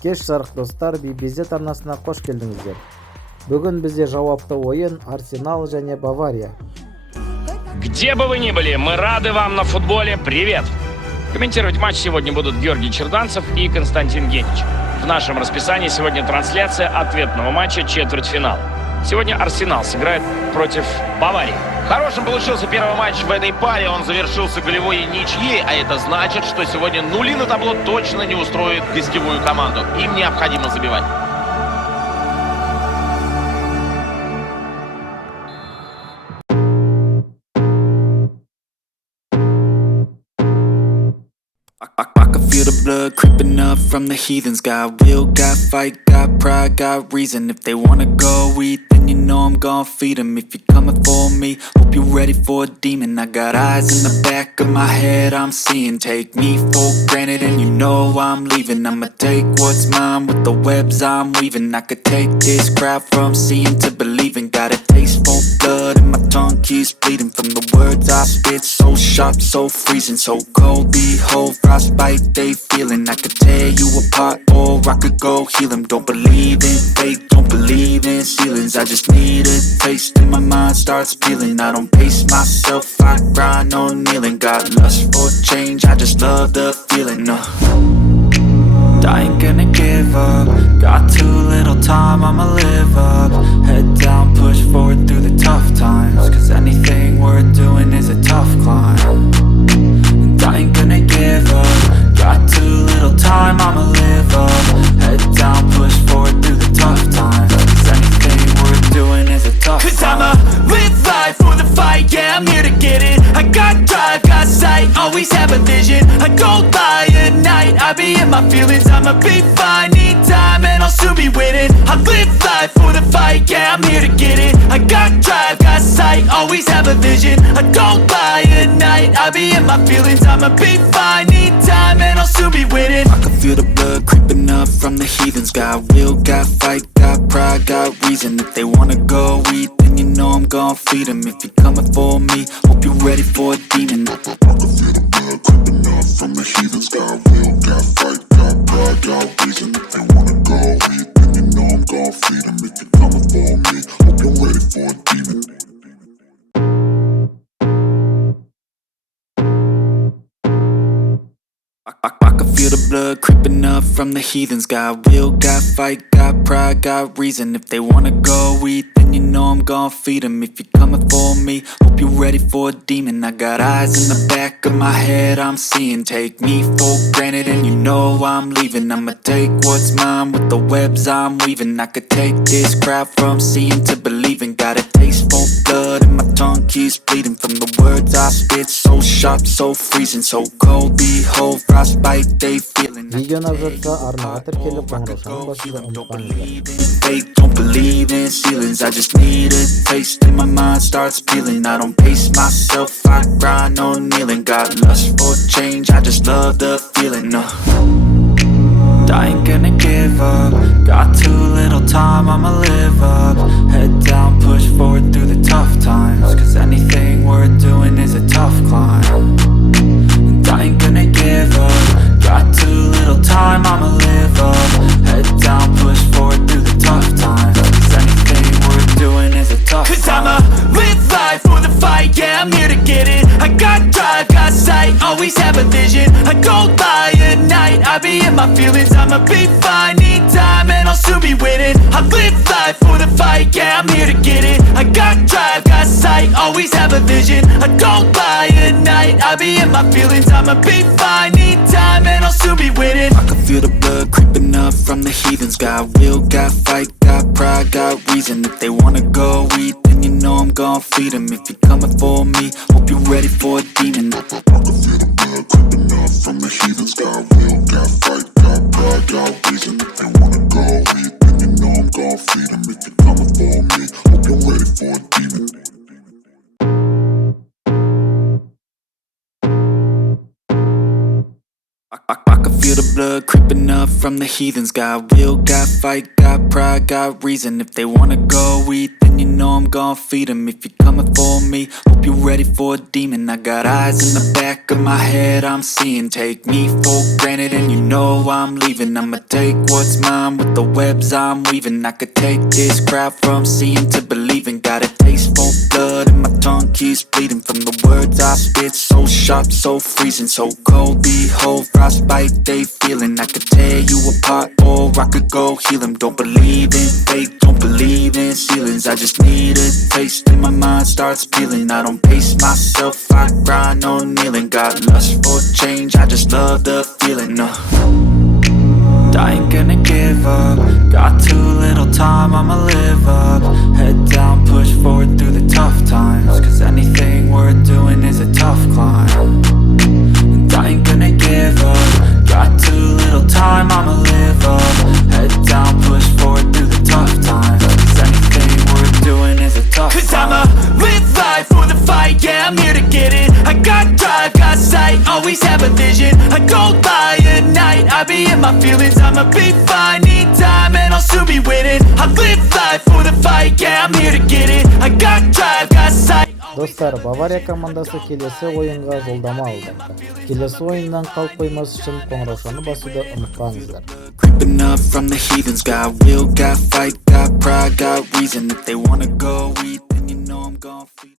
Кеш жарық достар, BBZ арнасына қош келдіңіздер. Бүгін бізде жауапты ойын Арсенал және Бавария. Где бы вы ни были, мы рады вам на футболе. Привет! Комментировать матч сегодня будут Георгий Черданцев и Константин Генич. В нашем расписании сегодня трансляция ответного матча четвертьфинала. Сегодня Арсенал сыграет против Баварии. Хорошим получился первый матч в этой паре, он завершился голевой ничьей, а это значит, что сегодня нули на табло точно не устроит гостевую команду. Им необходимо забивать. I can feel the blood creeping up from the heathens. Got will, got fight, got pride, got reason. If they wanna go eat, then you know I'm gon' feed them. If you're coming for me, hope you're ready for a demon. I got eyes in the back of my head, I'm seeing. Take me for granted and you know I'm leaving. I'ma take what's mine with the webs I'm weaving. I could take this crowd from seeing to believing. Got a taste for blood and my tongue keeps bleeding. From the words I spit, so sharp, so freezing. So cold, behold, frostbite they feeling. I could tear you apart or I could go heal them. Don't believe in fate, don't believe in ceilings. I just need a taste and my mind starts peeling. I don't pace myself, I grind on kneeling. Got lust for change, I just love the feeling. I ain't gonna give up. Got too little time, I'ma live up. Head down, push forward through the tough times. Cause anything worth doing is a tough climb. And I ain't gonna give up. Got too little time, I'ma live up. Head down, push forward through the tough times. Cause anything worth doing is a tough climb. Cause I'ma live life for the fight, yeah, I'm here to get it. I got drive, got sight, always have a vision. I don't lie at night, I be in my feelings. I'ma be fine, need time and I'll soon be winning. I live life for the fight, yeah, I'm here to get it. I got drive, got sight, always have a vision. I don't lie at night, I be in my feelings. I'ma be fine, need time and I'll soon be winning. I can feel the blood creeping up from the heathens. Got will, got fight, got pride, got reason. If they wanna go eat, then you know I'm gon' feed them. If you're coming for me, hope you're ready for a demon. I can feel the blood creeping up from the heathens. Got will, got fight, got pride, got reason. If they wanna go eat, then you know I'm gon' feed them. If you're coming for me, hope you're ready for a demon. I can feel the blood creeping up from the heathens. Got will, got fight, got pride, got reason. If they wanna go eat, then you know I'm gon' feed them. If you're coming for me, hope you're ready for a demon. I got eyes in the back of my head, I'm seeing. Take me for granted and you know I'm leaving. I'ma take what's mine with the webs I'm weaving. I could take this crowd from seeing to believing. Got a taste for blood and my tongue keeps bleeding. From the words I spit, so sharp, so freezing. So cold, behold, frostbite they feeling. Видеоны жатса арнаға тіркеліп қоңыраушаны басуды ұмытпаңыздар. Don't believe in ceilings. I just need a taste and my mind starts peeling. I don't pace myself, I grind on kneeling. Got lust for change, I just love the feeling. I ain't gonna give up. Got too little time, I'ma live up. Head down, push forward through the tough times. Cause anything worth doing is a tough climb. And I ain't gonna give up. Got too little time, I'ma live up. Head down, push forward through the tough times. Cause anything worth doing is a tough climb. Cause I'ma live life for the fight, yeah, I'm here to get it. I got drive, got sight, always have a vision. I don't lie at night, I be in my feelings. I'ma be fine, need time and I'll soon be winning. I live life for the fight, yeah, I'm here to get it. I got drive, got sight, always have a vision. I don't lie at night, I be in my feelings. I'ma be fine, need time and I'll soon be winning. I can feel the blood creeping up from the heathens. Got will, got fight, got pride, got reason. If they wanna go eat, then you know I'm gon' feed them. If you're coming for me, hope you're ready for a demon. I can feel the blood creeping up from the heathens. Got will, got fight, got pride, got reason. If they wanna go eat, then you know I'm gon' feed them. If you're coming for me, hope you're ready for a demon. I can feel the blood creeping up from the heathens. Got will, got fight, got pride, got reason. If they wanna go eat, then then you know I'm gon' feed them. If you're coming for me, hope you're ready for a demon. I got eyes in the back of my head, I'm seeing. Take me for granted and you know I'm leaving. I'ma take what's mine with the webs I'm weaving. I could take this crowd from seeing to believing. Got a taste for blood and my tongue keeps bleeding. From the words I spit, so sharp, so freezing, so cold. Behold, frostbite they feeling. I could tear you apart or I could go heal them. Don't believe in fate, don't believe in ceilings. I just need a taste and my mind starts peeling. I don't pace myself, I grind on kneeling. Got lust for change, I just love the feeling. I ain't gonna give up. Got too little time, I'ma live up. Head down, push forward through the tough times. Cause anything worth doing is a tough climb. And I ain't gonna give up. Got too little time, I'ma live up. Head down, push forward through the tough times. Cause anything worth doing is a tough climb. Cause I'ma live life for the fight, yeah, I'm here to get it. I got drive, got sight, always have a vision. I don't lie at night, I be in my feelings. I'ma be fine, need time and I'll soon be winning. I live life for the fight, yeah, I'm here to get it. I got drive, got sight. Достар, Бавария командасы келесі ойынға жолдама алды. Келесі ойыннан қалып қоймас үшін қоңыраушаны басуды ұмытпаңыздар. Creeping up from the heathens, got will, got fight, got pride, got reason. If they wanna go eat, then you know I'm gon' feed